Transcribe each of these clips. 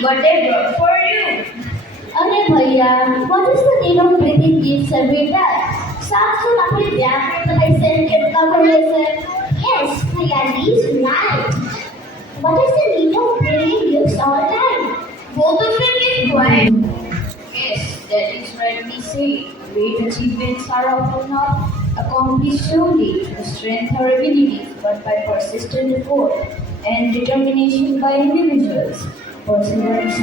What I brought for you. अरे भैया, what is the need of bringing gifts every time? साथ सुन अपने ब्याह में पता सेंड गिफ्ट का कर ले सर. Yes, भैया, he's right. What is the need of bringing gifts all the time? Both of them get quiet. Yes, that is rightly said. Great achievements are often not accomplished solely through strength or abilities, but by persistent effort and determination by individuals. Perseverance.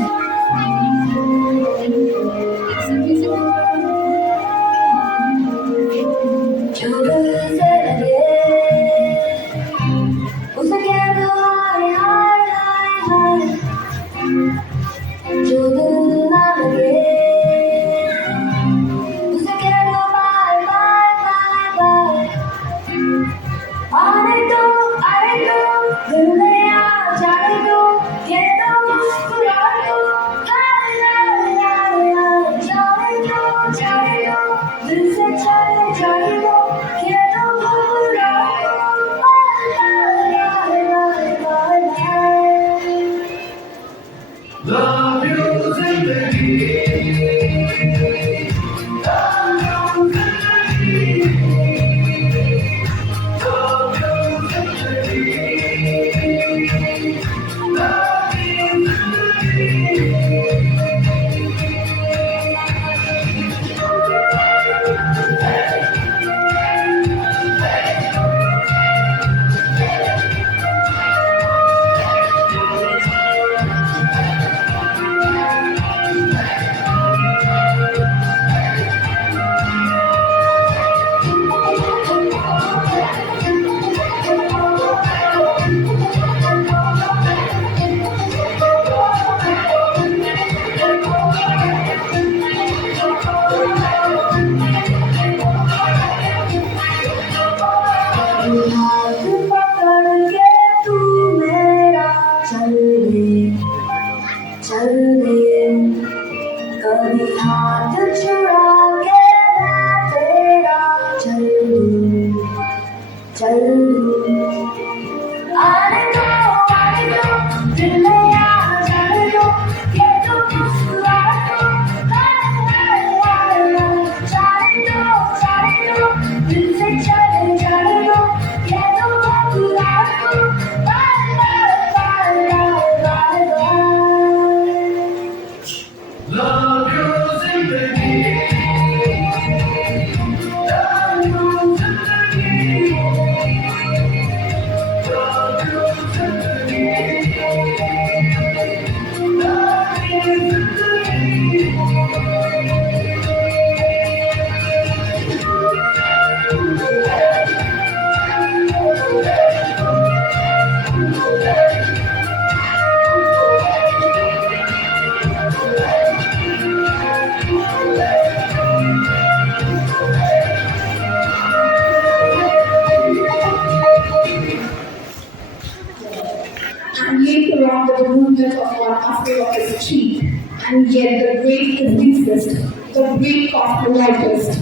And yet the great physicist, the great cosmologist,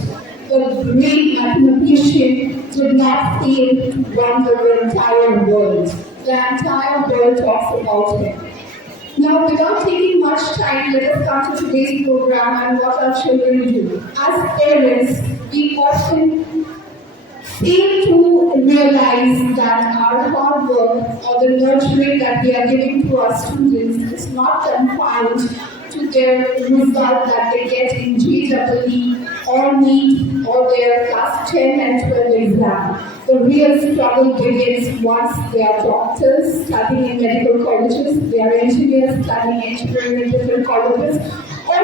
the great mathematician did not fail to wonder the entire world. The entire world talks about him. Now, without taking much time, let us come to today's program and what our children do. As parents, we often fail to realize that our hard work or the nurturing that we are giving to our students is not confined to their result that they get in GEE or NEET or their class 10 and 12 exam. The real struggle begins once they are doctors studying in medical colleges, they are engineers studying engineering in different colleges, or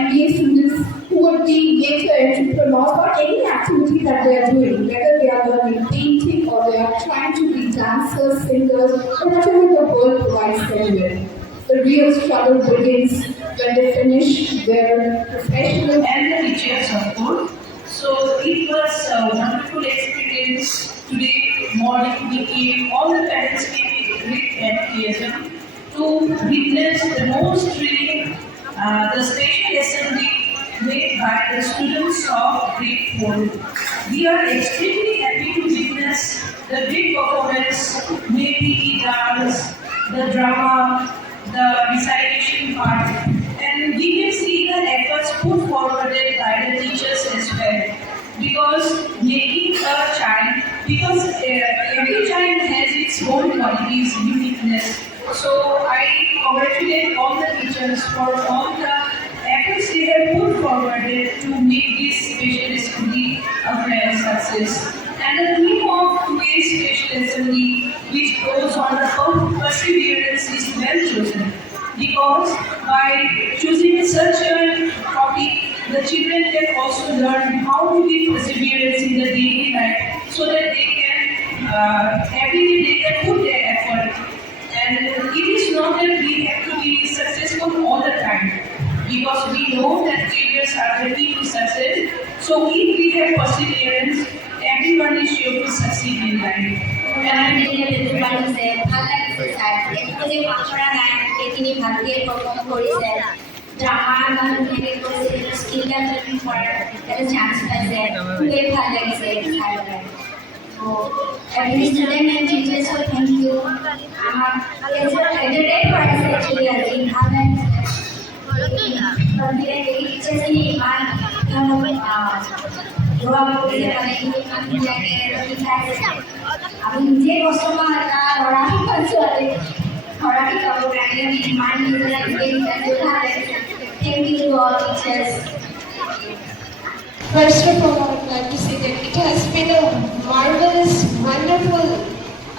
MBA students who would be later entrepreneurs or any activity that they are doing, whether they are learning painting or they are trying to be dancers, singers, or whatever the world provides them with. The real struggle begins when they finish their professional and the teachers, of course. So it was a wonderful experience today morning. We came, all the parents came with great enthusiasm to witness the most thrilling, the special assembly made by the students of Grade-4. We are extremely happy to witness the big performance, maybe the dance, the drama, the recitation part, and we can see the efforts put forwarded by the teachers as well. Because making a child, because every child has its own qualities, uniqueness. So I congratulate all the teachers for all the efforts they have put forwarded to make this special assembly a grand success. And the theme of today's special assembly, which goes on the perseverance, is well chosen. Because by choosing such a topic, the children can also learn how to be perseverance in the daily life, so that they can every day they can put their effort. And it is not that we have to be successful all the time, because we know that failures are the key to success. So if we have perseverance, everyone is sure to succeed in life. And ভাল লাগিছে sir এদিকে যে পাঁচরা নাই তিনি ভালকে perform করেছে drama গান থেকে করেছে স্কিল ডেভেলপমেন্ট করার একটা চান্স পাইছে খুবই ভালো লাগছে স্যার তো every student and teachers thank you আমার এন্টারটেইন করেছে অ্যাকচুয়ালি আজকে ভালো লাগছে এই টিচার্স নিয়ে ইমান দোয়া করে মানে আমি লাগে আমি নিজে কষ্টমা હતા লড়াই করছো আরে লড়াই করবো কেন ইমান নিজেরা thank you to all teachers. First of all, I would like to say that it has been a marvelous, wonderful,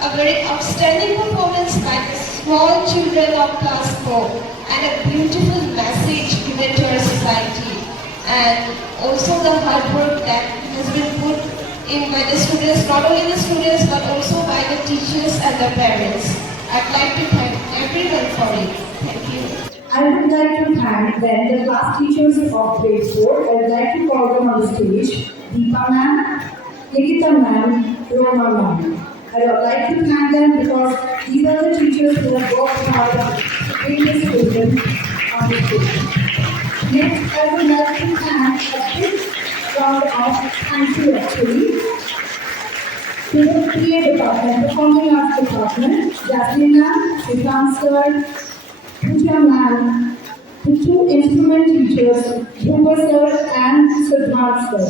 a very outstanding performance by the small children of class 4 and a beautiful message given to our society, and also the hard work that has been put in by the students, not only the students but also by the teachers and the parents. I'd like to thank everyone for it. Thank you. I would like to thank then the class teachers of grade 4. I would like to call them on the stage. Deepa ma'am, Nikita ma'am, Roma ma'am. I would like to thank them because these are the teachers who have worked hard to bring the students on the stage. Next, I would like to thank a big round of thank you actually to the PA department, Performing Arts department, Jasmine ma'am, Srikanth sir, Puja ma'am, the two instrument teachers, Bhuva sir and Siddharth sir.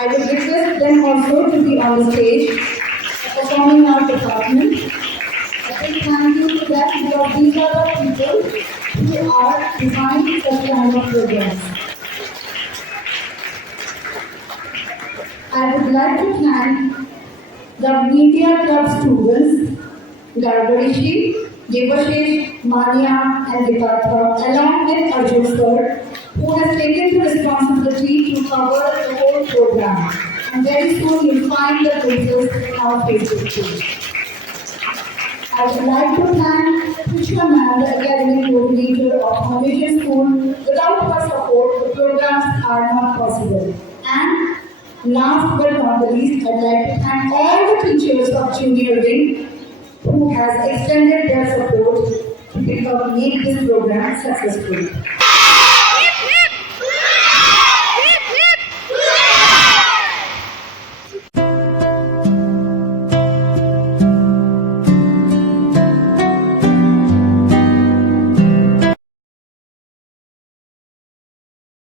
I would request them also to be on the stage, Performing Arts department. A big thank you to them because these are the people who are designing such kind of programs. I would like to thank the media club students, Gargarishi, Devashish, Mania and Vikartha, along with Arjun sir, who has taken the responsibility to cover the whole program. And very soon you'll find the faces in our Facebook page. I would like to thank Krishna ma'am, the academic coordinator of Foundation School. Without her support, the programs are not possible. And last but not the least, I'd like to thank all the teachers of Junior Wing who has extended their support to make this program successful.